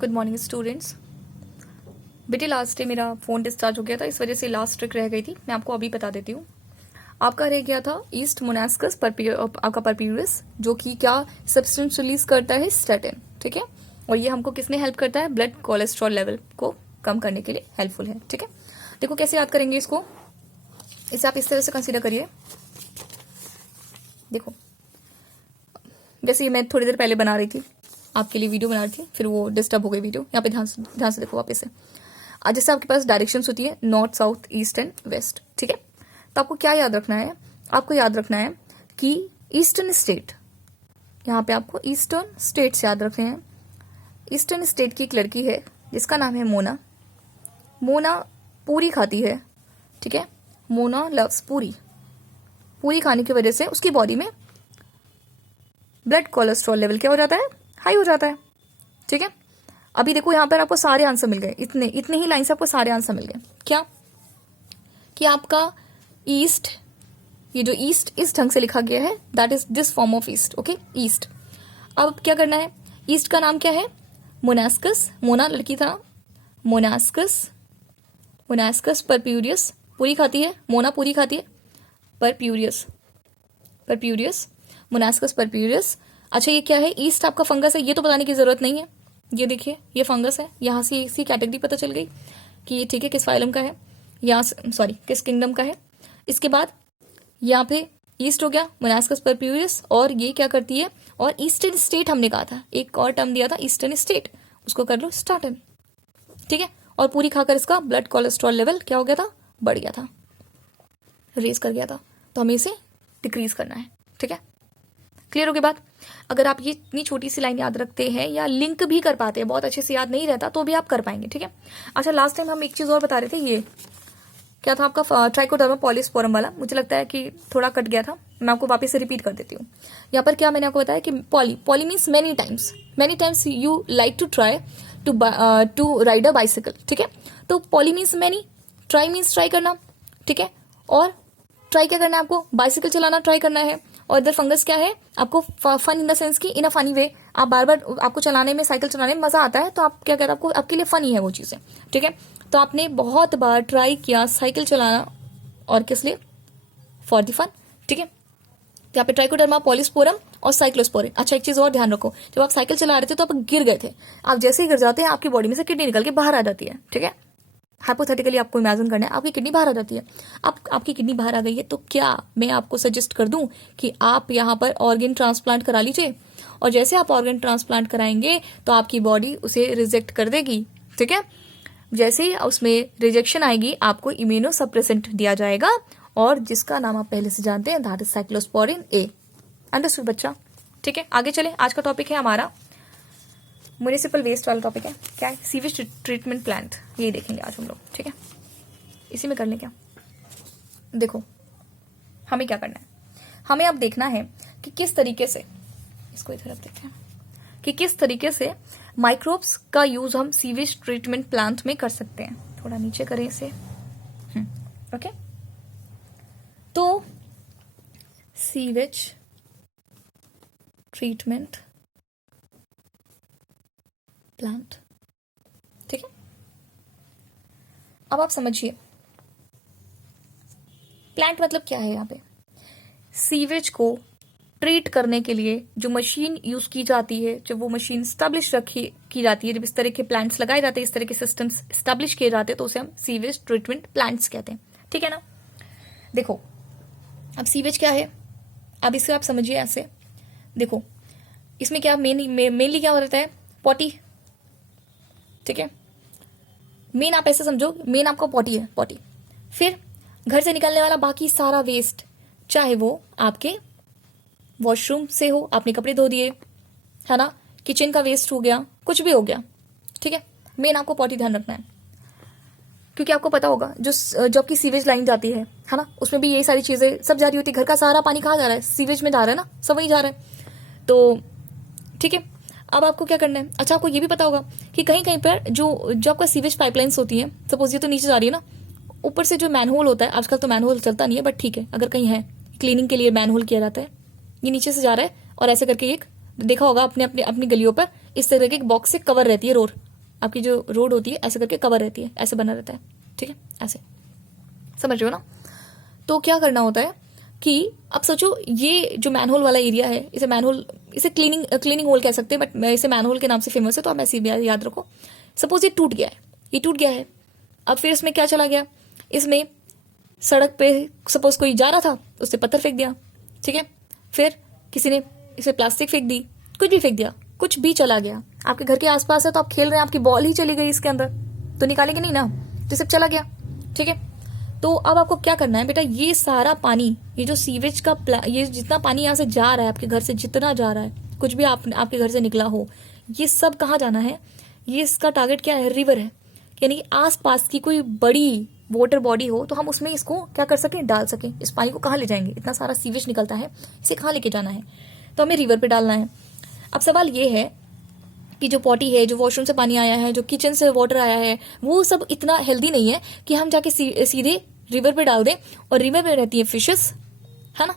Good morning students. बेटे last day मेरा phone discharge हो गया था, इस वजह से लास्ट ट्रिक रह गई थी। मैं आपको अभी बता देती हूँ। आपका रह गया था ईस्ट मोनास्कस आपका परप्यूरिस, जो कि क्या सब्सटेंस रिलीज करता है, स्टेटिन। ठीक है, और ये हमको किसने हेल्प करता है, ब्लड कोलेस्ट्रॉल लेवल को कम करने के लिए हेल्पफुल है। ठीक है, देखो कैसे याद करेंगे इसको। इसे आप इस तरह से कंसीडर करिए। देखो जैसे मैं थोड़ी देर पहले बना रही थी, आपके लिए वीडियो बना रही थी, फिर वो डिस्टर्ब हो गई वीडियो। यहाँ पे ध्यान से देखो वापस से। आज जैसे आपके पास डायरेक्शंस होती है north, south, east and west. ठीक है, तो आपको क्या याद रखना है, आपको याद रखना है कि ईस्टर्न स्टेट, यहाँ पे आपको ईस्टर्न स्टेट्स याद रखने हैं। ईस्टर्न स्टेट की एक लड़की है जिसका नाम है मोना। मोना पूरी खाती है। ठीक है, मोना लव्स पूरी। पूरी खाने की वजह से उसकी बॉडी में ब्लड कोलेस्ट्रॉल लेवल क्या हो जाता है, हाई हो जाता है। ठीक है, अभी देखो यहाँ पर आपको सारे आंसर मिल गए, इतने ही लाइन से आपको सारे आंसर मिल गए। क्या कि आपका ईस्ट, ये जो ईस्ट इस ढंग से लिखा गया है, that is this form of east. Okay, east. अब क्या करना है, ईस्ट का नाम क्या है, मोनास्कस। मोना लड़की था, मोनास्कस। मोनास्कस परप्यूरियस पूरी खाती है, मोना पूरी खाती है, परप्यूरियस मोनास्कस परप्यूरियस। अच्छा ये क्या है, ईस्ट आपका फंगस है, ये तो बताने की जरूरत नहीं है। ये देखिए ये फंगस है, यहाँ से इसकी कैटेगरी पता चल गई कि ये ठीक है किस फाइलम का है, यहाँ सॉरी किस किंगडम का है। इसके बाद यहाँ पे ईस्ट हो गया मोनास्कस परप्यूरियस, और ये क्या करती है, और ईस्टर्न स्टेट हमने कहा था, एक और टर्म दिया था ईस्टर्न स्टेट, उसको कर लो स्टार्टन। ठीक है, और पूरी खाकर इसका ब्लड कोलेस्ट्रॉल लेवल क्या हो गया था, बढ़ गया था, रेज कर गया था, तो हमें इसे डिक्रीज करना है। ठीक है, क्लियर हो गई बात। अगर आप ये इतनी छोटी सी लाइन याद रखते हैं या लिंक भी कर पाते हैं, बहुत अच्छे से याद नहीं रहता तो भी आप कर पाएंगे। ठीक है, अच्छा लास्ट टाइम हम एक चीज और बता रहे थे, ये क्या था आपका ट्राइकोडर्मा पॉलीस्पोरम वाला, मुझे लगता है कि थोड़ा कट गया था, मैं आपको वापस से रिपीट कर देती हूँ। यहाँ पर क्या मैंने आपको बताया कि poly means many times you like to try to ride a bicycle. ठीक है, तो poly means many, try means try करना। ठीक है, और ट्राई क्या करना है आपको, बाइसिकल चलाना ट्राई करना है। और इधर फंगस क्या है, आपको फन इन द सेंस की इन अ फनी वे, आप बार बार आपको चलाने में, साइकिल चलाने में मजा आता है, तो आप क्या कहते हैं, आपको आपके लिए फनी है वो चीजें। ठीक है, तो आपने बहुत बार ट्राई किया साइकिल चलाना, और किस लिए, फॉर द फन। ठीक है, तो यहाँ पे ट्राइकोडर्मा पॉलीस्पोरम और साइक्लोस्पोरिन। अच्छा एक चीज और ध्यान रखो, जब आप साइकिल चला रहे थे तो आप गिर गए थे, आप जैसे ही गिर जाते हैं आपकी बॉडी में से किडनी निकल के बाहर आ जाती है। ठीक है, हाइपोथेटिकली आपको इमेजिन करना है, आपकी किडनी बाहर आ जाती है। आपकी किडनी बाहर आ गई है, तो क्या मैं आपको सजेस्ट कर दूं कि आप यहाँ पर ऑर्गन ट्रांसप्लांट करा लीजिए, और जैसे आप ऑर्गन ट्रांसप्लांट कराएंगे तो आपकी बॉडी उसे रिजेक्ट कर देगी। ठीक है, जैसे ही उसमें रिजेक्शन आएगी आपको इम्यूनो सप्रेसेंट दिया जाएगा, और जिसका नाम आप पहले से जानते हैं, that is cyclosporine A. Understood बच्चा। ठीक है, आगे चले। आज का टॉपिक है हमारा म्युनिसिपल वेस्ट वाला टॉपिक है, क्या है, सीवेज ट्रीटमेंट प्लांट, यही देखेंगे आज हम लोग। ठीक है, इसी में कर लें क्या। देखो हमें क्या करना है, हमें अब देखना है कि किस तरीके से, इसको इधर रख देते हैं, कि किस तरीके से माइक्रोब्स का यूज हम सीवेज ट्रीटमेंट प्लांट में कर सकते हैं। थोड़ा नीचे करें इसे। ओके, तो सीवेज ट्रीटमेंट प्लांट। ठीक है, अब आप समझिए प्लांट मतलब क्या है। यहाँ पे सीवेज को ट्रीट करने के लिए जो मशीन यूज की जाती है, जब वो मशीन स्टैब्लिश की जाती है, जब इस तरह के प्लांट्स लगाए जाते हैं, इस तरह के सिस्टम्स स्टैब्लिश किए जाते हैं, तो उसे हम सीवेज ट्रीटमेंट प्लांट्स कहते हैं। ठीक है ना। देखो अब सीवेज क्या है, अब इसे आप समझिए ऐसे। देखो इसमें क्या मेनली क्या होता है, पॉटी। ठीक है, मेन आप ऐसे समझो, मेन आपका पॉटी है, पॉटी। फिर घर से निकलने वाला बाकी सारा वेस्ट, चाहे वो आपके वॉशरूम से हो, आपने कपड़े धो दिए, है ना, किचन का वेस्ट हो गया, कुछ भी हो गया। ठीक है, मेन आपको पॉटी ध्यान रखना है, क्योंकि आपको पता होगा जो आपकी सीवेज लाइन जाती है ना, उसमें भी यही सारी चीजें सब जा रही होती है। घर का सारा पानी कहाँ जा रहा है, सीवेज में जा रहा है ना, सब वहीं जा रहा है। तो ठीक है, अब आपको क्या करना है। अच्छा आपको ये भी पता होगा कि कहीं कहीं पर जो आपका सीवेज पाइपलाइंस होती है, सपोज ये तो नीचे जा रही है ना, ऊपर से जो मैनहोल होता है, आजकल तो मैनहोल चलता नहीं है, बट ठीक है अगर कहीं है, क्लीनिंग के लिए मैनहोल किया जाता है, ये नीचे से जा रहा है, और ऐसे करके एक देखा होगा अपनी गलियों पर, इस तरह के एक बॉक्स से कवर रहती है रोड, आपकी जो रोड होती है ऐसे करके कवर रहती है, ऐसे बना रहता है, ठीक है, ऐसे, समझ रहे हो ना। तो क्या करना होता है कि अब सोचो ये जो मैनहोल वाला एरिया है, इसे मैनहोल, इसे क्लीनिंग होल कह सकते हैं, बट इसे मैनहोल के नाम से फेमस है, तो आप ऐसे याद रखो। सपोज ये टूट गया है, ये टूट गया है, अब फिर इसमें क्या चला गया, इसमें सड़क पे सपोज कोई जा रहा था, उसने पत्थर फेंक दिया, ठीक है, फिर किसी ने इसे प्लास्टिक फेंक दी, कुछ भी फेंक दिया, कुछ भी चला गया, आपके घर के आसपास है तो आप खेल रहे हैं, आपकी बॉल ही चली गई इसके अंदर, तो निकालेंगे नहीं ना, तो सब चला गया, ठीक है। तो अब आपको क्या करना है बेटा, ये सारा पानी, ये जो सीवेज का ये जितना पानी यहाँ से जा रहा है, आपके घर से जितना जा रहा है, कुछ भी आपके घर से निकला हो, ये सब कहाँ जाना है, ये इसका टारगेट क्या है, रिवर है, यानी आसपास की कोई बड़ी वाटर बॉडी हो तो हम उसमें इसको क्या कर सकें, डाल सकें। इस पानी को कहाँ ले जाएंगे, इतना सारा सीवेज निकलता है, इसे कहाँ लेके जाना है, तो हमें रिवर पे डालना है। अब सवाल ये है कि जो पॉटी है, जो वॉशरूम से पानी आया है, जो किचन से वाटर आया है, वो सब इतना हेल्दी नहीं है कि हम जाके सीधे रिवर पे डाल दें, और रिवर में रहती है फिशेस, है ना,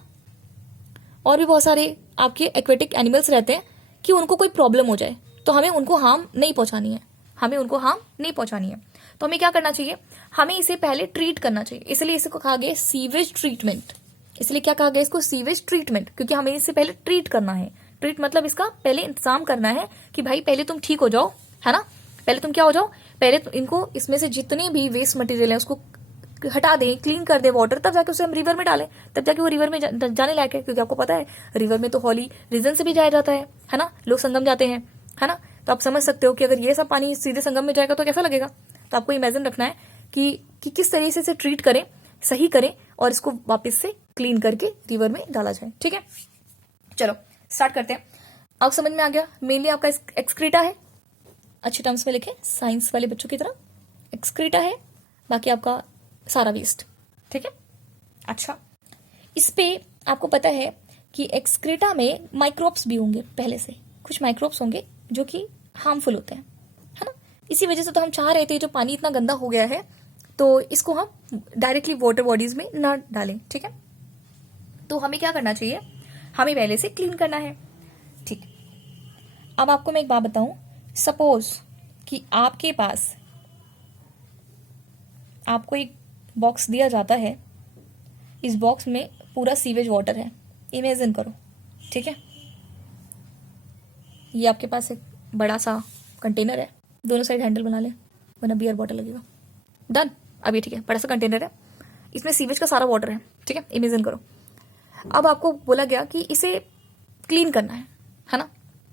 और भी बहुत सारे आपके एक्वेटिक एनिमल्स रहते हैं, कि उनको कोई प्रॉब्लम हो जाए तो हमें उनको हार्म नहीं पहुंचानी है, हमें उनको हार्म नहीं पहुंचानी है। तो हमें क्या करना चाहिए, हमें इसे पहले ट्रीट करना चाहिए, इसलिए इसको कहा गया सीवेज ट्रीटमेंट। इसलिए क्या कहा गया इसको, सीवेज ट्रीटमेंट, क्योंकि हमें इसे पहले ट्रीट करना है। ट्रीट मतलब इसका पहले इंतजाम करना है कि भाई पहले तुम ठीक हो जाओ, है ना, पहले तुम क्या हो जाओ, पहले इनको इसमें से जितने भी वेस्ट मटेरियल है उसको हटा दें, क्लीन कर दे वाटर, तब जाके उसे हम रिवर में डालें, तब जाके वो रिवर में जाने लायक है। क्योंकि आपको पता है रिवर में तो हॉली रीजन से भी जाया जाता है ना, लोग संगम जाते हैं, है ना। तो आप समझ सकते हो कि अगर ये सब पानी सीधे संगम में जाएगा तो कैसा लगेगा। तो आपको इमेजिन रखना है कि किस तरीके से इसे ट्रीट करें, सही करें, और इसको वापस से क्लीन करके रिवर में डाला जाए, ठीक है। चलो स्टार्ट करते हैं। अब समझ में आ गया, मेनली आपका एक्सक्रीटा है, अच्छे टर्म्स में लिखे साइंस वाले बच्चों की तरह, एक्सक्रीटा है, बाकी आपका सारा वेस्ट, ठीक है। अच्छा, इस पे आपको पता है कि एक्सक्रीटा में माइक्रोब्स भी होंगे, पहले से कुछ माइक्रोब्स होंगे जो कि हार्मफुल होते हैं, है ना। इसी वजह से तो हम चाह रहे थे, जो पानी इतना गंदा हो गया है तो इसको हम डायरेक्टली वाटर बॉडीज में ना डालें, ठीक है। तो हमें क्या करना चाहिए, हमें पहले से क्लीन करना है, ठीक। अब आपको मैं एक बात बताऊं, सपोज कि आपके पास आपको एक बॉक्स दिया जाता है, इस बॉक्स में पूरा सीवेज वाटर है, इमेजिन करो, ठीक है। ये आपके पास एक बड़ा सा कंटेनर है, दोनों साइड हैंडल बना ले वरना बियर बॉटल लगेगा, डन। अब ये ठीक है, बड़ा सा कंटेनर है, इसमें सीवेज का सारा वाटर है, ठीक है, इमेजिन करो। अब आपको बोला गया कि इसे क्लीन करना है ना,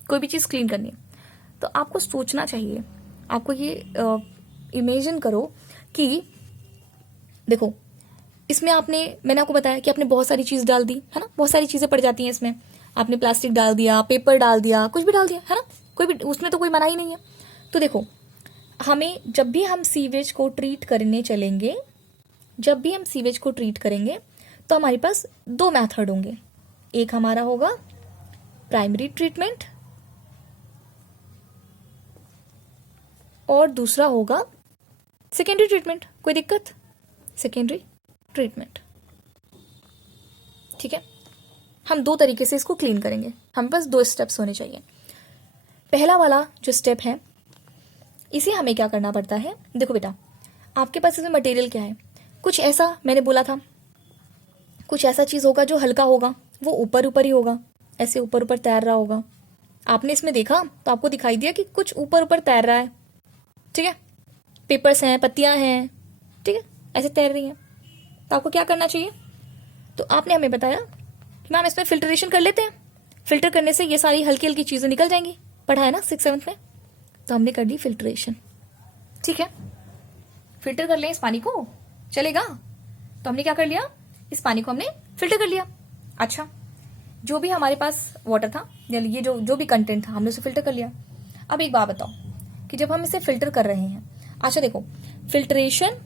कोई भी चीज क्लीन करनी है, तो आपको सोचना चाहिए, आपको ये इमेजिन करो कि देखो इसमें मैंने आपको बताया कि आपने बहुत सारी चीज डाल दी, है ना, बहुत सारी चीजें पड़ जाती हैं इसमें, आपने प्लास्टिक डाल दिया, पेपर डाल दिया, कुछ भी डाल दिया, है ना, कोई भी, उसमें तो कोई मनाही नहीं है। तो देखो, हमें जब भी हम सीवेज को ट्रीट करने चलेंगे, जब भी हम सीवेज को ट्रीट करेंगे तो हमारे पास दो मेथड होंगे, एक हमारा होगा प्राइमरी ट्रीटमेंट और दूसरा होगा सेकेंडरी ट्रीटमेंट। कोई दिक्कत, सेकेंडरी ट्रीटमेंट, ठीक है। हम दो तरीके से इसको क्लीन करेंगे, हम पास दो स्टेप्स होने चाहिए। पहला वाला जो स्टेप है, इसे हमें क्या करना पड़ता है, देखो बेटा आपके पास इसमें मटेरियल क्या है, कुछ ऐसा मैंने बोला था, कुछ ऐसा चीज होगा जो हल्का होगा, वो ऊपर ऊपर ही होगा, ऐसे ऊपर ऊपर तैर रहा होगा। आपने इसमें देखा तो आपको दिखाई दिया कि कुछ ऊपर ऊपर तैर रहा है, ठीक है, पेपर्स हैं, पत्तियां हैं, ठीक है, ऐसे तैर रही हैं। तो आपको क्या करना चाहिए, तो आपने हमें बताया कि मैम इसमें फिल्ट्रेशन कर लेते हैं, फिल्टर करने से ये सारी हल्की हल्की चीजें निकल जाएंगी, पढ़ा है ना 6th-7th में। तो हमने कर दी फिल्ट्रेशन, ठीक है, फिल्टर कर लें इस पानी को, चलेगा। तो हमने क्या कर लिया, इस पानी को हमने फिल्टर कर लिया। अच्छा, जो भी हमारे पास वाटर था, ये जो भी कंटेंट था, हमने उसे फिल्टर कर लिया। अब एक बात बताओ कि जब हम इसे फिल्टर कर रहे हैं, अच्छा देखो, फिल्ट्रेशन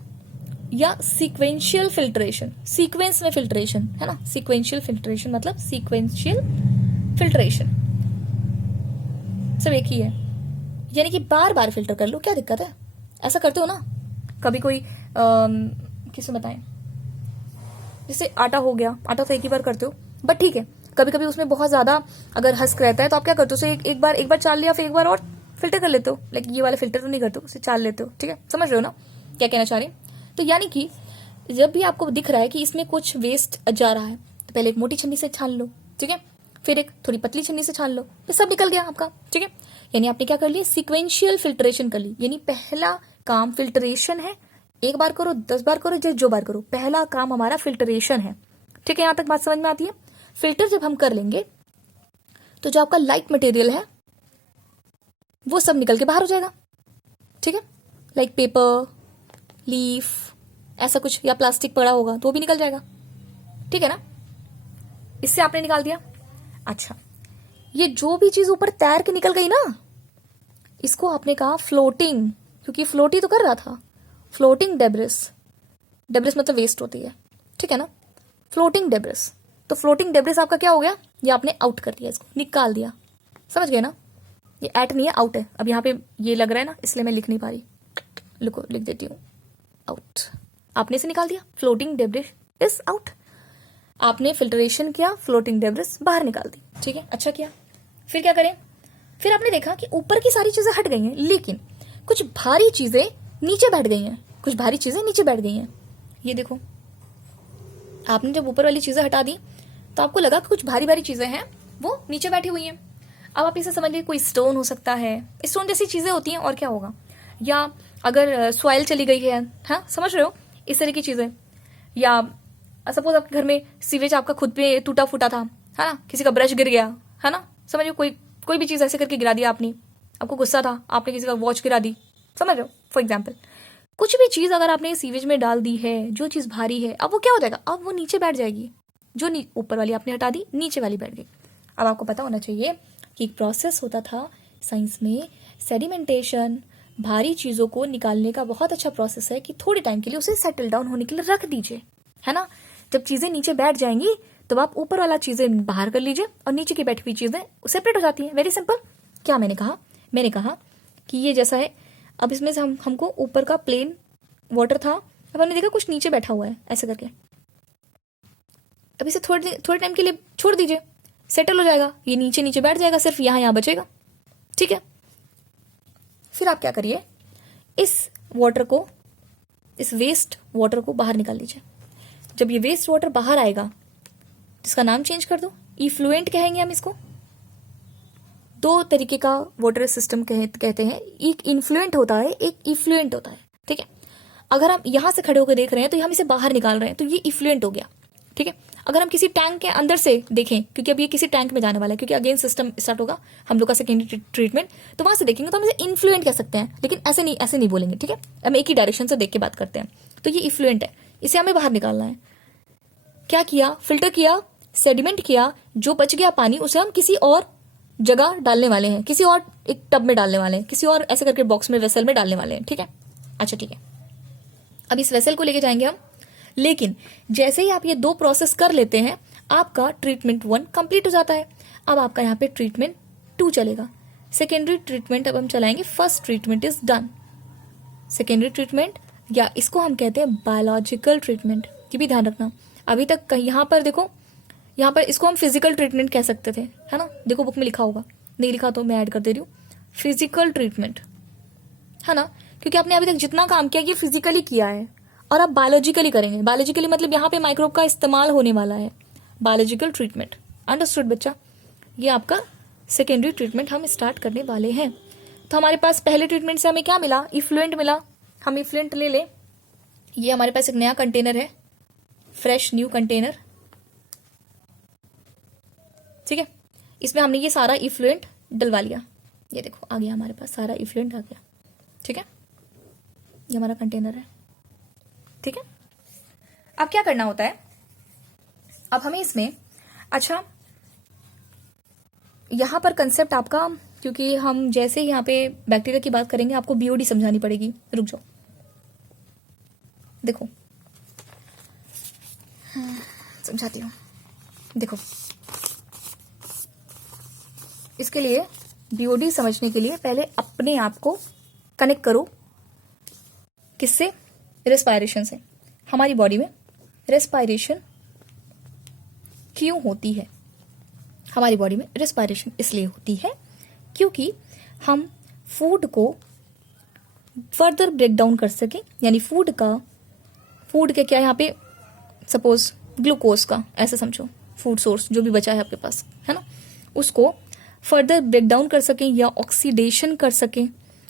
या सीक्वेंशियल फिल्ट्रेशन, सीक्वेंस में फिल्ट्रेशन, है ना, सीक्वेंशियल फिल्ट्रेशन मतलब सीक्वेंशियल फिल्ट्रेशन सब एक ही है, यानी कि बार बार फिल्टर कर लो, क्या दिक्कत है, ऐसा करते हो ना कभी कोई किसे बताएं, जैसे आटा हो गया, आटा तो एक ही बार करते हो, बट ठीक है, कभी कभी उसमें बहुत ज्यादा अगर हस्क रहता है तो आप क्या करते हो, उसे एक बार चाल लिया, फिर एक बार और फिल्टर कर लेते हो, लाइक ये वाला फिल्टर तो नहीं करते हो, उसे चाल लेते हो, ठीक है, समझ रहे हो ना क्या कहना चाह रहे हैं। तो यानी कि जब भी आपको दिख रहा है कि इसमें कुछ वेस्ट जा रहा है, तो पहले एक मोटी छन्नी से छान लो, ठीक है, फिर एक थोड़ी पतली छन्नी से छान लो, फिर सब निकल गया आपका, ठीक है। यानी आपने क्या कर लिया, सीक्वेंशियल फिल्ट्रेशन कर ली। यानी पहला काम फिल्ट्रेशन है, एक बार करो, 10 बार करो, जो बार करो, पहला काम हमारा फिल्ट्रेशन है, ठीक है। यहां तक बात समझ में आती है। फिल्टर जब हम कर लेंगे तो जो आपका लाइट मटेरियल है वो सब निकल के बाहर हो जाएगा, ठीक है, लाइक पेपर, लीफ, ऐसा कुछ, या प्लास्टिक पड़ा होगा तो वो भी निकल जाएगा, ठीक है ना। इससे आपने निकाल दिया। अच्छा, ये जो भी चीज ऊपर तैर के निकल गई ना, इसको आपने कहा फ्लोटिंग, क्योंकि फ्लोट ही तो कर रहा था, फ्लोटिंग डेब्रिस। डेब्रिस मतलब वेस्ट होती है, ठीक है ना, फ्लोटिंग डेब्रिस। तो फ्लोटिंग डेब्रिस आपका क्या हो गया, ये आपने आउट कर दिया, इसको निकाल दिया, समझ गए ना। ये एट नहीं है, आउट है। अब यहाँ पे ये लग रहा है ना, इसलिए मैं लिख नहीं पा रही, लिख देती हूँ, आउट। आपने इसे निकाल दिया, फ्लोटिंग डेब्रिस इज आउट। आपने फिल्ट्रेशन किया, फ्लोटिंग डेब्रिस बाहर निकाल दी, ठीक है, अच्छा किया। फिर क्या करें, फिर आपने देखा कि ऊपर की सारी चीजें हट गई हैं, लेकिन कुछ भारी चीजें नीचे बैठ गई हैं, कुछ भारी चीजें नीचे बैठ गई हैं। ये देखो, आपने जब ऊपर वाली चीजें हटा दी तो आपको लगा कि कुछ भारी भारी चीजें हैं वो नीचे बैठी हुई हैं। अब आप इसे समझ लीजिए कोई स्टोन हो सकता है, स्टोन जैसी चीजें होती हैं, और क्या होगा, या अगर सॉइल चली गई है, हाँ समझ रहे हो, इस तरह की चीजें। या सपोज आपके घर में सीवेज आपका खुद पे टूटा फूटा था, है ना, किसी का ब्रश गिर गया, है ना, समझो कोई भी चीज ऐसे करके गिरा दिया आपने, आपको गुस्सा था, आपने किसी का वॉच गिरा दी, समझ रहे हो, फॉर एग्जाम्पल। कुछ भी चीज अगर आपने सीवेज में डाल दी है, जो चीज भारी है, अब वो क्या हो जाएगा, अब वो नीचे बैठ जाएगी। जो ऊपर वाली आपने हटा दी, नीचे वाली बैठ गई। अब आपको पता होना चाहिए कि एक प्रोसेस होता था साइंस में, सेडिमेंटेशन, भारी चीजों को निकालने का बहुत अच्छा प्रोसेस है कि थोड़े टाइम के लिए उसे सेटल डाउन होने के लिए रख दीजिए, है ना। जब चीजें नीचे बैठ जाएंगी तो आप ऊपर वाला चीजें बाहर कर लीजिए और नीचे की बैठी हुई चीजें सेपरेट हो जाती हैं। Very simple. क्या मैंने कहा कि ये जैसा है, अब इसमें से हमको ऊपर का प्लेन वाटर था, अब हमने देखा कुछ नीचे बैठा हुआ है ऐसे करके, अब इसे थोड़े टाइम के लिए छोड़ दीजिए, सेटल हो जाएगा, ये नीचे नीचे बैठ जाएगा, सिर्फ यहां बचेगा, ठीक है। फिर आप क्या करिए, इस वेस्ट वाटर को बाहर निकाल लीजिए। जब ये वेस्ट वाटर बाहर आएगा, इसका नाम चेंज कर दो, इफ्लुएंट कहेंगे हम इसको। दो तरीके का वाटर सिस्टम कहते हैं, एक इन्फ्लुएंट होता है, एक इफ्लुएंट होता है, ठीक है। अगर हम यहां से खड़े होकर देख रहे हैं तो हम इसे बाहर निकाल रहे हैं, तो ये इफ्लुएंट हो गया, ठीक है। अगर हम किसी टैंक के अंदर से देखें, क्योंकि अब ये किसी टैंक में जाने वाला है, क्योंकि अगेन सिस्टम स्टार्ट होगा हम लोग का सेकेंडरी ट्रीटमेंट, तो वहां से देखेंगे तो हम इसे इन्फ्लुएंट कह सकते हैं, लेकिन ऐसे नहीं बोलेंगे, ठीक है। हम एक ही डायरेक्शन से देख के बात करते हैं, तो ये इफ्लुएंट है, इसे हमें बाहर निकालना है। क्या किया, फिल्टर किया, सेडिमेंट किया, जो बच गया पानी उसे हम किसी और जगह डालने वाले हैं, किसी और एक टब में डालने वाले हैं, किसी और ऐसे करके बॉक्स में, वेसल में डालने वाले हैं, ठीक है। अच्छा ठीक है, अब इस वेसल को लेके जाएंगे हम, लेकिन जैसे ही आप ये दो प्रोसेस कर लेते हैं, आपका ट्रीटमेंट 1 कंप्लीट हो जाता है। अब आपका यहाँ पे ट्रीटमेंट 2 चलेगा, सेकेंडरी ट्रीटमेंट अब हम चलाएंगे, first treatment is done. Secondary treatment, या इसको हम कहते हैं बायोलॉजिकल ट्रीटमेंट, ये भी ध्यान रखना। अभी तक यहाँ पर देखो, यहाँ पर इसको हम फिजिकल ट्रीटमेंट कह सकते थे, है ना, देखो बुक में लिखा होगा, नहीं लिखा तो मैं ऐड कर दे रही हूँ, फिजिकल ट्रीटमेंट, है ना, क्योंकि आपने अभी तक जितना काम किया ये फिजिकली किया है, और आप बायोलॉजिकली करेंगे। बायोलॉजिकली मतलब यहाँ पे माइक्रोब का इस्तेमाल होने वाला है, बायोलॉजिकल ट्रीटमेंट, अंडरस्टूड बच्चा। ये आपका सेकेंडरी ट्रीटमेंट हम स्टार्ट करने वाले हैं। तो हमारे पास पहले ट्रीटमेंट से हमें क्या मिला, इफ्लुएंट मिला, हम इफ्लुएंट ले ले। ये हमारे पास एक नया कंटेनर है, फ्रेश न्यू कंटेनर, ठीक है। इसमें हमने ये सारा इफ्लुएंट डलवा लिया, ये देखो आ गया हमारे पास सारा इफ्लुएंट आ गया, ठीक है। ये हमारा कंटेनर है, ठीक है। अब क्या करना होता है, अब हमें इसमें, अच्छा यहां पर कंसेप्ट आपका, क्योंकि हम जैसे ही यहाँ पे बैक्टीरिया की बात करेंगे आपको बीओडी समझानी पड़ेगी, रुक जाओ, देखो समझाती हूँ। देखो इसके लिए बीओडी समझने के लिए पहले अपने आप को कनेक्ट करो, किससे, रेस्पायरेशन से। हमारी बॉडी में रेस्पायरेशन क्यों होती है, हमारी बॉडी में रेस्पायरेशन इसलिए होती है क्योंकि हम फूड को फर्दर ब्रेक डाउन कर सके, यानी फूड के क्या यहाँ पे सपोज ग्लूकोज का ऐसे समझो, फूड सोर्स जो भी बचा है आपके पास है ना, उसको फर्दर ब्रेक डाउन कर सके या ऑक्सीडेशन कर सके।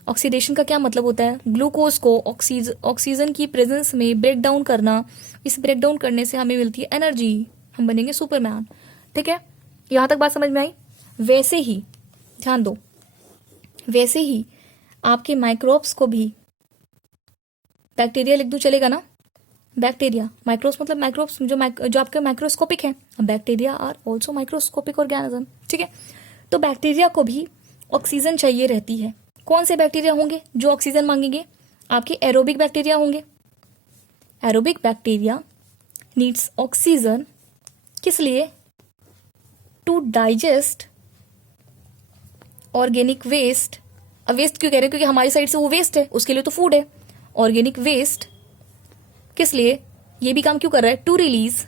ऑक्सीडेशन का क्या मतलब होता है, ग्लूकोज को ऑक्सीजन की प्रेजेंस में ब्रेक डाउन करना। इस ब्रेक डाउन करने से हमें मिलती है एनर्जी, हम बनेंगे सुपरमैन। ठीक है, यहां तक बात समझ में आई। वैसे ही ध्यान दो, वैसे ही आपके माइक्रोब्स को भी, बैक्टीरिया लिख दूं चलेगा ना, बैक्टीरिया, माइक्रोब्स मतलब माइक्रोब्स जो आपके माइक्रोस्कोपिक है, bacteria are also microscopic organism. ठीक है, तो बैक्टीरिया को भी ऑक्सीजन चाहिए रहती है। कौन से बैक्टीरिया होंगे जो ऑक्सीजन मांगेंगे, आपके एरोबिक बैक्टीरिया होंगे। एरोबिक बैक्टीरिया नीड्स ऑक्सीजन, किस लिए, टू डाइजेस्ट ऑर्गेनिक वेस्ट। अब वेस्ट क्यों कह रहे हैं, क्योंकि हमारी साइड से वो वेस्ट है, उसके लिए तो फूड है। ऑर्गेनिक वेस्ट किस लिए, ये भी काम क्यों कर रहा है, टू रिलीज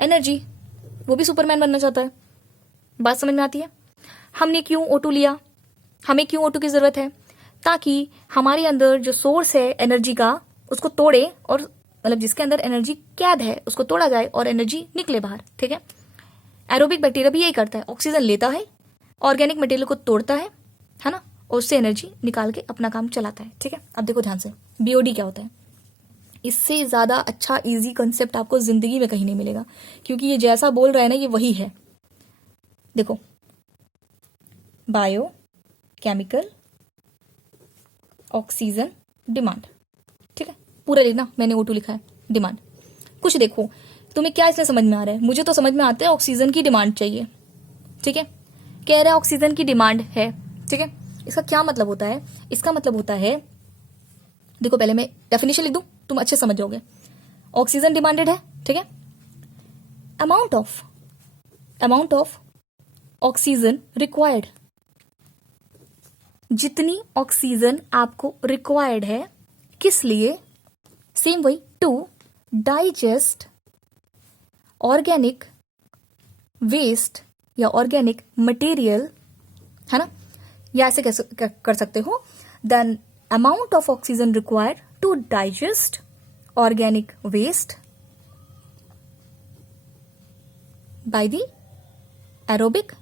एनर्जी। वो भी सुपरमैन बनना चाहता है। बात समझ में आती है। हमने क्यों O2 लिया, हमें क्यों O2 की जरूरत है, ताकि हमारे अंदर जो सोर्स है एनर्जी का उसको तोड़े, और मतलब जिसके अंदर एनर्जी कैद है उसको तोड़ा जाए और एनर्जी निकले बाहर। ठीक है, एरोबिक बैक्टीरिया भी यही करता है, ऑक्सीजन लेता है, ऑर्गेनिक मटेरियल को तोड़ता है ना, और उससे एनर्जी निकाल के अपना काम चलाता है। ठीक है, अब देखो ध्यान से, बीओडी क्या होता है। इससे ज्यादा अच्छा इजी कंसेप्ट आपको जिंदगी में कहीं नहीं मिलेगा, क्योंकि ये जैसा बोल रहा है ना ये वही है। देखो, बायो केमिकल ऑक्सीजन डिमांड। ठीक है, पूरा लिखना, मैंने O2 लिखा है, डिमांड। कुछ देखो तुम्हें क्या इसमें समझ में आ रहा है, मुझे तो समझ में आता है ऑक्सीजन की डिमांड चाहिए। ठीक है, कह रहा है ऑक्सीजन की डिमांड है। ठीक है, इसका क्या मतलब होता है, इसका मतलब होता है, देखो पहले मैं डेफिनेशन लिख दूं, तुम अच्छे समझ जाओगे। ऑक्सीजन डिमांडेड है, ठीक है, अमाउंट ऑफ ऑक्सीजन रिक्वायर्ड, जितनी ऑक्सीजन आपको रिक्वायर्ड है, किस लिए, सेम वही, टू डाइजेस्ट ऑर्गेनिक वेस्ट या ऑर्गेनिक मटेरियल, है ना, या ऐसे कर सकते हो, then amount of oxygen required to digest organic waste by the aerobic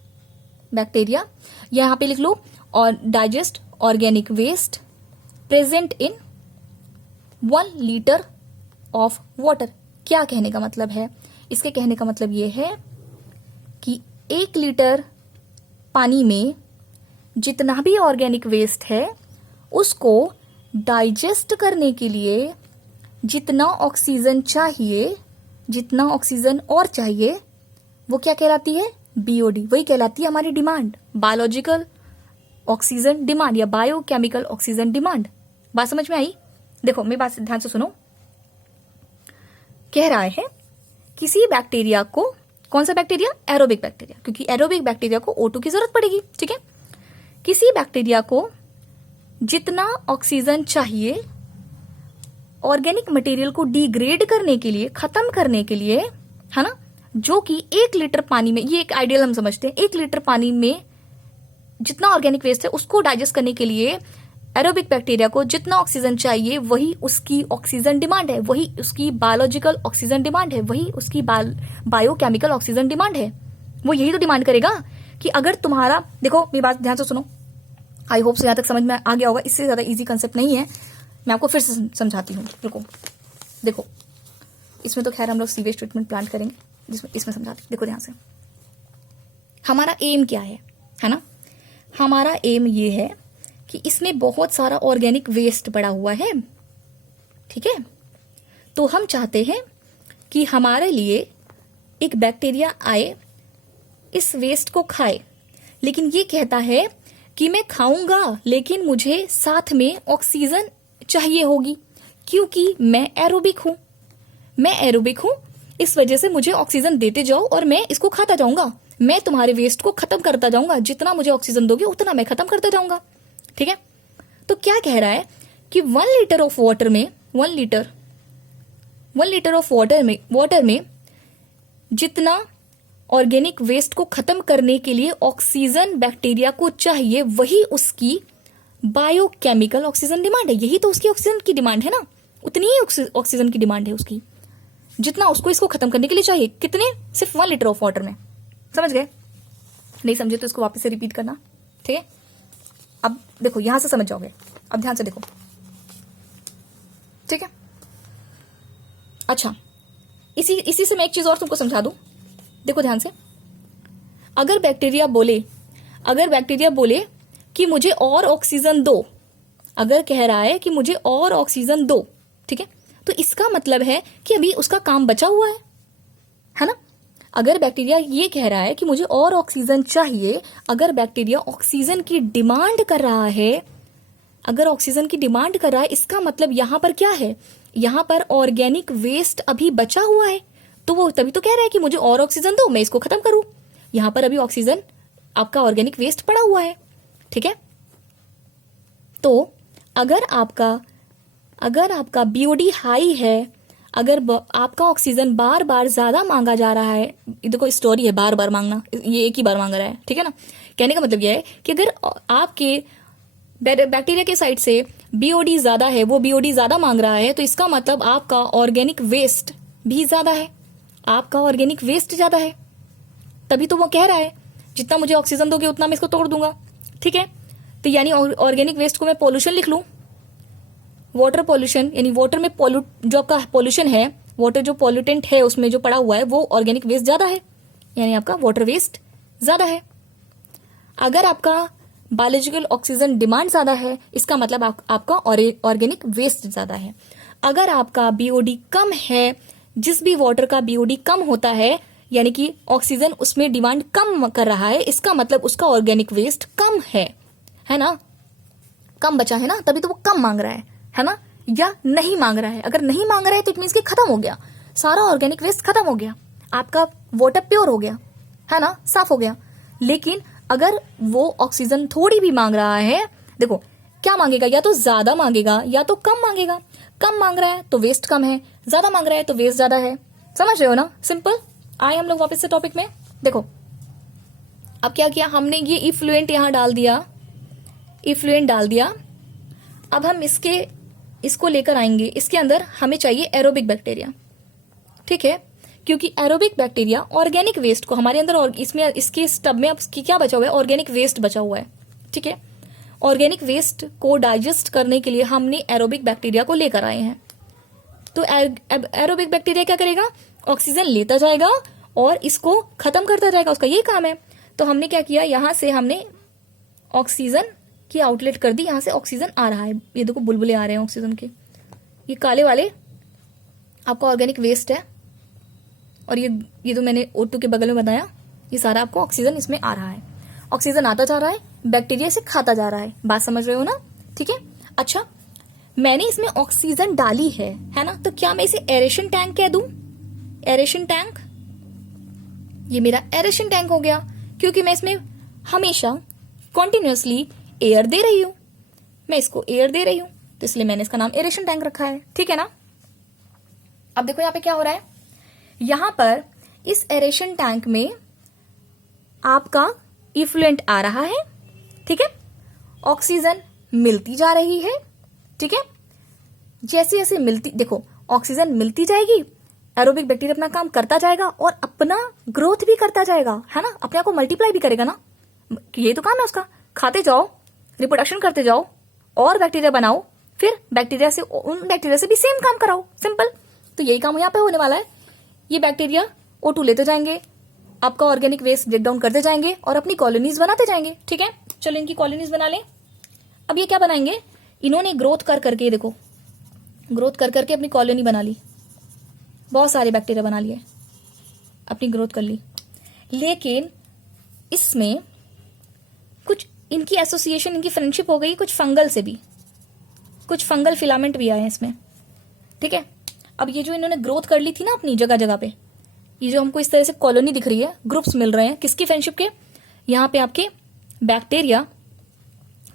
bacteria, यहां पे लिख लो, और digest organic waste present in 1 litre of water. क्या कहने का मतलब है, इसके कहने का मतलब ये है कि 1 लीटर पानी में जितना भी ऑर्गेनिक वेस्ट है उसको डाइजेस्ट करने के लिए जितना ऑक्सीजन चाहिए, जितना ऑक्सीजन और चाहिए, वो क्या कहलाती है, बीओडी। वही कहलाती है हमारी डिमांड, बायोलॉजिकल ऑक्सीजन डिमांड या बायोकेमिकल ऑक्सीजन डिमांड। बात समझ में आई। देखो मेरी बात ध्यान से सुनो, कह रहा है किसी बैक्टीरिया को, कौन सा बैक्टीरिया, एरोबिक बैक्टीरिया, क्योंकि एरोबिक बैक्टीरिया को O2 की जरूरत पड़ेगी। ठीक है, किसी बैक्टीरिया को जितना ऑक्सीजन चाहिए ऑर्गेनिक मटेरियल को डिग्रेड करने के लिए, खत्म करने के लिए, है ना, जो कि 1 लीटर पानी में, ये एक आइडियल हम समझते हैं, 1 लीटर पानी में जितना ऑर्गेनिक वेस्ट है उसको डाइजेस्ट करने के लिए एरोबिक बैक्टीरिया को जितना ऑक्सीजन चाहिए वही उसकी ऑक्सीजन डिमांड है, वही उसकी बायोलॉजिकल ऑक्सीजन डिमांड है, वही उसकी बायोकेमिकल ऑक्सीजन डिमांड है। वो यही तो डिमांड करेगा कि अगर तुम्हारा, देखो मेरी बात ध्यान से सुनो, आई होप से यहां तक समझ में आ गया होगा, इससे ज्यादा इजी कंसेप्ट नहीं है, मैं आपको फिर से समझाती हूँ। रुको, देखो इसमें तो खैर हम लोग सीवेज ट्रीटमेंट प्लांट करेंगे, इसमें समझाते। देखो ध्यान से, हमारा एम क्या है ना, हमारा एम ये है कि इसमें बहुत सारा ऑर्गेनिक वेस्ट पड़ा हुआ है। ठीक है, तो हम चाहते हैं कि हमारे लिए एक बैक्टीरिया आए, इस वेस्ट को खाए, लेकिन ये कहता है कि मैं खाऊंगा लेकिन मुझे साथ में ऑक्सीजन चाहिए होगी, क्योंकि मैं एरोबिक हूं, इस वजह से मुझे ऑक्सीजन देते जाओ और मैं इसको खाता जाऊंगा, मैं तुम्हारे वेस्ट को खत्म करता जाऊंगा, जितना मुझे ऑक्सीजन दोगे उतना मैं खत्म करता जाऊंगा। ठीक है, तो क्या कह रहा है कि 1 लीटर ऑफ वाटर में, 1 लीटर ऑफ वाटर में जितना ऑर्गेनिक वेस्ट को खत्म करने के लिए ऑक्सीजन बैक्टीरिया को चाहिए, वही उसकी बायोकेमिकल ऑक्सीजन डिमांड है। यही तो उसकी ऑक्सीजन की डिमांड है ना, उतनी ही ऑक्सीजन की डिमांड है उसकी, जितना उसको इसको खत्म करने के लिए चाहिए। कितने? सिर्फ 1 लीटर ऑफ वाटर में। समझ गए? नहीं समझे तो इसको वापस से रिपीट करना, ठीक है? अब देखो, यहां से समझ जाओगे। अब ध्यान से देखो, ठीक है? अच्छा, इसी से मैं एक चीज और तुमको समझा दूं। देखो ध्यान से, अगर बैक्टीरिया बोले कि मुझे और ऑक्सीजन दो, अगर कह रहा है कि मुझे और ऑक्सीजन दो, ठीक है, तो इसका मतलब है कि अभी उसका काम बचा हुआ है ना? अगर बैक्टीरिया ये कह रहा है कि मुझे और ऑक्सीजन चाहिए, अगर बैक्टीरिया ऑक्सीजन की डिमांड कर रहा है, अगर ऑक्सीजन की डिमांड कर रहा है, इसका मतलब यहां पर क्या है? यहां पर ऑर्गेनिक वेस्ट अभी बचा हुआ है, तो वो तभी तो कह रहा है कि मुझे और ऑक्सीजन दो, मैं इसको खत्म करूं। यहां पर अभी ऑक्सीजन, आपका ऑर्गेनिक वेस्ट पड़ा हुआ है, ठीक है? तो अगर आपका बीओडी हाई है, अगर आपका ऑक्सीजन बार बार ज्यादा मांगा जा रहा है, देखो स्टोरी है बार बार मांगना, ये एक ही बार मांग रहा है, ठीक है ना? कहने का मतलब यह है कि अगर आपके बैक्टीरिया के साइड से बीओडी ज्यादा है, वो बीओडी ज्यादा मांग रहा है, तो इसका मतलब आपका ऑर्गेनिक वेस्ट भी ज्यादा है, आपका ऑर्गेनिक वेस्ट ज्यादा है। तभी तो वो कह रहा है जितना मुझे ऑक्सीजन दोगे उतना मैं इसको तोड़ दूंगा, ठीक है? तो यानी ऑर्गेनिक वेस्ट को मैं पॉल्यूशन लिख लूं, वाटर पॉल्यूशन, यानी वाटर में जो आपका पॉल्यूशन है, वाटर जो पॉल्यूटेंट है उसमें जो पड़ा हुआ है, वो ऑर्गेनिक वेस्ट ज्यादा है, यानी आपका वाटर वेस्ट ज्यादा है। अगर आपका बायोलॉजिकल ऑक्सीजन डिमांड ज्यादा है, इसका मतलब आपका ऑर्गेनिक वेस्ट ज्यादा है। अगर आपका बीओडी कम है, जिस भी वाटर का बीओडी कम होता है, यानी कि ऑक्सीजन उसमें डिमांड कम कर रहा है, इसका मतलब उसका ऑर्गेनिक वेस्ट कम है ना? कम बचा है ना, तभी तो वो कम मांग रहा है ना? या नहीं मांग रहा है। अगर नहीं मांग रहा है तो इट मीन्स कि खत्म हो गया, सारा ऑर्गेनिक वेस्ट खत्म हो गया, आपका वाटर प्योर हो गया, है ना, साफ हो गया। लेकिन अगर वो ऑक्सीजन थोड़ी भी मांग रहा है, देखो क्या मांगेगा, या तो ज्यादा मांगेगा या तो कम मांगेगा। कम मांग रहा है तो वेस्ट कम है, ज्यादा मांग रहा है तो वेस्ट ज्यादा है। समझ रहे हो ना? सिंपल। आए हम लोग वापस से टॉपिक में। देखो अब क्या किया हमने, ये इफ्लुएंट यहां डाल दिया, इफ्लुएंट डाल दिया। अब हम इसको लेकर आएंगे, इसके अंदर हमें चाहिए एरोबिक बैक्टीरिया, ठीक है? क्योंकि एरोबिक बैक्टीरिया ऑर्गेनिक वेस्ट को हमारे अंदर, और इसमें इसके स्टब में अब क्या बचा हुआ है? ऑर्गेनिक वेस्ट बचा हुआ है, ठीक है? ऑर्गेनिक वेस्ट को डाइजेस्ट करने के लिए हमने एरोबिक बैक्टीरिया को लेकर आए हैं। तो एरोबिक बैक्टीरिया क्या करेगा? ऑक्सीजन लेता जाएगा और इसको खत्म करता जाएगा, उसका यही काम है। तो हमने क्या किया, यहां से हमने ऑक्सीजन की आउटलेट कर दी, यहां से ऑक्सीजन आ रहा है। ये देखो बुलबुले आ रहे हैं ऑक्सीजन के, ये काले वाले आपका ऑर्गेनिक वेस्ट है, और ये तो मैंने O2 के बगल में बताया, ये सारा आपको ऑक्सीजन इसमें आ रहा है। ऑक्सीजन आता जा रहा है, बैक्टीरिया से खाता जा रहा है। बात समझ रहे हो ना? ठीक है। अच्छा, मैंने इसमें ऑक्सीजन डाली है ना, तो क्या मैं इसे एरेशन टैंक कह दूं? एरेशन टैंक, ये मेरा एरेशन टैंक हो गया, क्योंकि मैं इसमें हमेशा कॉन्टिन्यूसली एयर दे रही हूं, मैं इसको एयर दे रही हूं, तो इसलिए मैंने इसका नाम एरेशन टैंक रखा है। ठीक है ना? अब देखो यहां पे क्या हो रहा है, यहां पर इस एरेशन टैंक में आपका इफ्लुएंट आ रहा है, ठीक है, ऑक्सीजन मिलती जा रही है, ठीक है। जैसे जैसे मिलती, देखो ऑक्सीजन मिलती जाएगी, एरोबिक बैक्टीरिया अपना काम करता जाएगा और अपना ग्रोथ भी करता जाएगा, है ना, अपने आप को मल्टीप्लाई भी करेगा ना, ये तो काम है उसका। खाते जाओ, रिप्रोडक्शन करते जाओ, और बैक्टीरिया बनाओ, फिर बैक्टीरिया से, उन बैक्टीरिया से भी सेम काम कराओ, सिंपल। तो यही काम यहाँ पे होने वाला है। ये बैक्टीरिया O2 लेते जाएंगे, आपका ऑर्गेनिक वेस्ट ब्रेक डाउन करते जाएंगे और अपनी कॉलोनीज बनाते जाएंगे। ठीक है, चलो इनकी कॉलोनीज बना लें। अब ये क्या बनाएंगे, इन्होंने ग्रोथ कर करके, देखो ग्रोथ कर करके अपनी कॉलोनी बना ली, बहुत सारे बैक्टीरिया बना लिए, अपनी ग्रोथ कर ली। लेकिन इसमें कुछ इनकी एसोसिएशन, इनकी फ्रेंडशिप हो गई कुछ फंगल से भी, कुछ फंगल फिलामेंट भी आए हैं इसमें। ठीक है, अब ये जो इन्होंने ग्रोथ कर ली थी ना अपनी जगह जगह पे, ये जो हमको इस तरह से कॉलोनी दिख रही है, ग्रुप्स मिल रहे हैं, किसकी फ्रेंडशिप के, यहाँ पे आपके बैक्टीरिया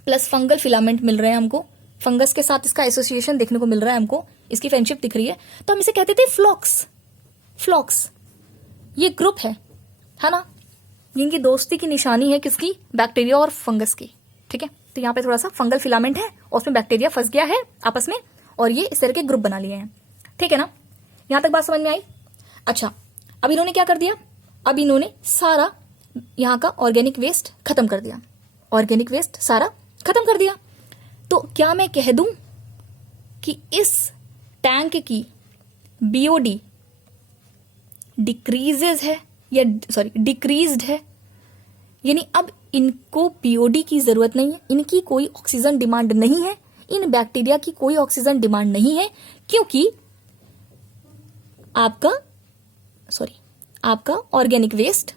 प्लस फंगल फिलामेंट मिल रहे हैं हमको, फंगस के साथ इसका एसोसिएशन देखने को मिल रहा है हमको, इसकी फ्रेंडशिप दिख रही है। तो हम इसे कहते थे फ्लॉक्स। फ्लॉक्स ये ग्रुप है है ना। इनकी दोस्ती की निशानी है किसकी, बैक्टीरिया और फंगस की, ठीक है। तो यहाँ पे थोड़ा सा फंगल फिलामेंट है और उसमें बैक्टीरिया फंस गया है आपस में और ये इस तरह के ग्रुप बना लिए हैं, ठीक है ना। यहां तक बात समझ में आई। अच्छा, अब इन्होंने क्या कर दिया, अब इन्होंने सारा यहाँ का ऑर्गेनिक वेस्ट खत्म कर दिया, ऑर्गेनिक वेस्ट सारा खत्म कर दिया। तो क्या मैं कह दूं कि इस टैंक की बीओडी डिक्रीजेज है या सॉरी डिक्रीज्ड है, यानी अब इनको बीओडी की जरूरत नहीं है, इनकी कोई ऑक्सीजन डिमांड नहीं है, इन बैक्टीरिया की कोई ऑक्सीजन डिमांड नहीं है, क्योंकि आपका ऑर्गेनिक वेस्ट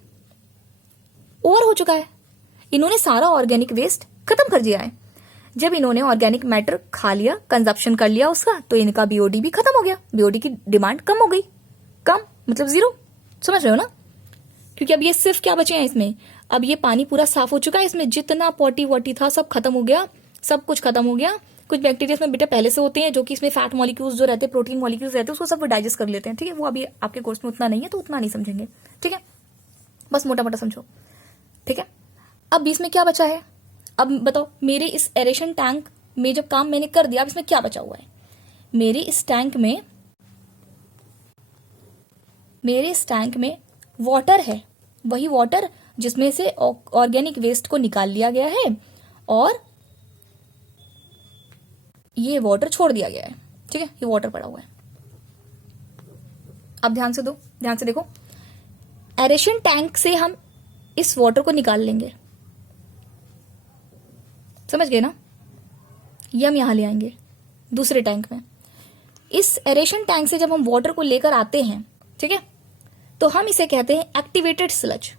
ओवर हो चुका है। इन्होंने सारा ऑर्गेनिक वेस्ट खत्म कर दिया है। जब इन्होंने ऑर्गेनिक मैटर खा लिया, कंजप्शन कर लिया उसका, तो इनका बीओडी भी खत्म हो गया, बीओडी की डिमांड कम हो गई, कम मतलब जीरो, समझ रहे हो ना। क्योंकि अब ये सिर्फ क्या बचे हैं इसमें, अब ये पानी पूरा साफ हो चुका है, इसमें जितना पॉटी वॉटी था सब खत्म हो गया, सब कुछ खत्म हो गया। कुछ बैक्टीरिया इसमें बेटा पहले से होते हैं जो कि इसमें फैट मॉलिक्यूल्स जो रहते हैं, प्रोटीन मॉलिक्यूल्स रहते हैं, उसको सब डाइजेस्ट कर लेते हैं, ठीक है। वो अभी आपके कोर्स में उतना नहीं है तो उतना नहीं समझेंगे, ठीक है, बस मोटा मोटा समझो, ठीक है। अब इसमें क्या बचा है, अब बताओ मेरे इस एरेशन टैंक में जब काम मैंने कर दिया, अब इसमें क्या बचा हुआ है, मेरे इस टैंक में वाटर है, वही वाटर जिसमें से ऑर्गेनिक वेस्ट को निकाल लिया गया है और ये वाटर छोड़ दिया गया है, ठीक है, ये वाटर पड़ा हुआ है। अब ध्यान से देखो, एरेशन टैंक से हम इस वाटर को निकाल लेंगे, समझ गए ना। ये हम यहां ले आएंगे दूसरे टैंक में। इस एरेशन टैंक से जब हम वाटर को लेकर आते हैं, ठीक है, तो हम इसे कहते हैं एक्टिवेटेड स्लज,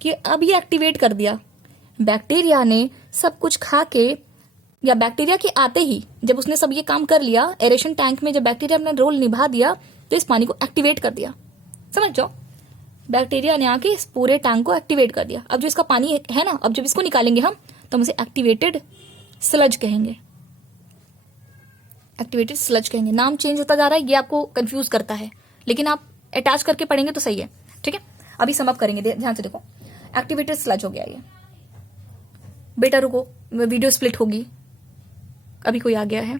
कि अब ये एक्टिवेट कर दिया बैक्टीरिया ने, सब कुछ खा के, या बैक्टीरिया के आते ही जब उसने सब ये काम कर लिया, एरेशन टैंक में जब बैक्टीरिया अपना रोल निभा दिया तो इस पानी को एक्टिवेट कर दिया, समझ जाओ, बैक्टीरिया ने आके इस पूरे टैंक को एक्टिवेट कर दिया। अब जो इसका पानी है ना, अब जब इसको निकालेंगे हम तो हम इसे एक्टिवेटेड स्लज कहेंगे, एक्टिवेटेड स्लज कहेंगे। नाम चेंज होता जा रहा है, ये आपको कंफ्यूज करता है, लेकिन आप अटैच करके पढ़ेंगे तो सही है, ठीक है। अभी सम अप करेंगे, ध्यान से देखो, एक्टिवेटेड स्लज हो गया ये बेटा, रुको वीडियो स्प्लिट होगी, अभी कोई आ गया है।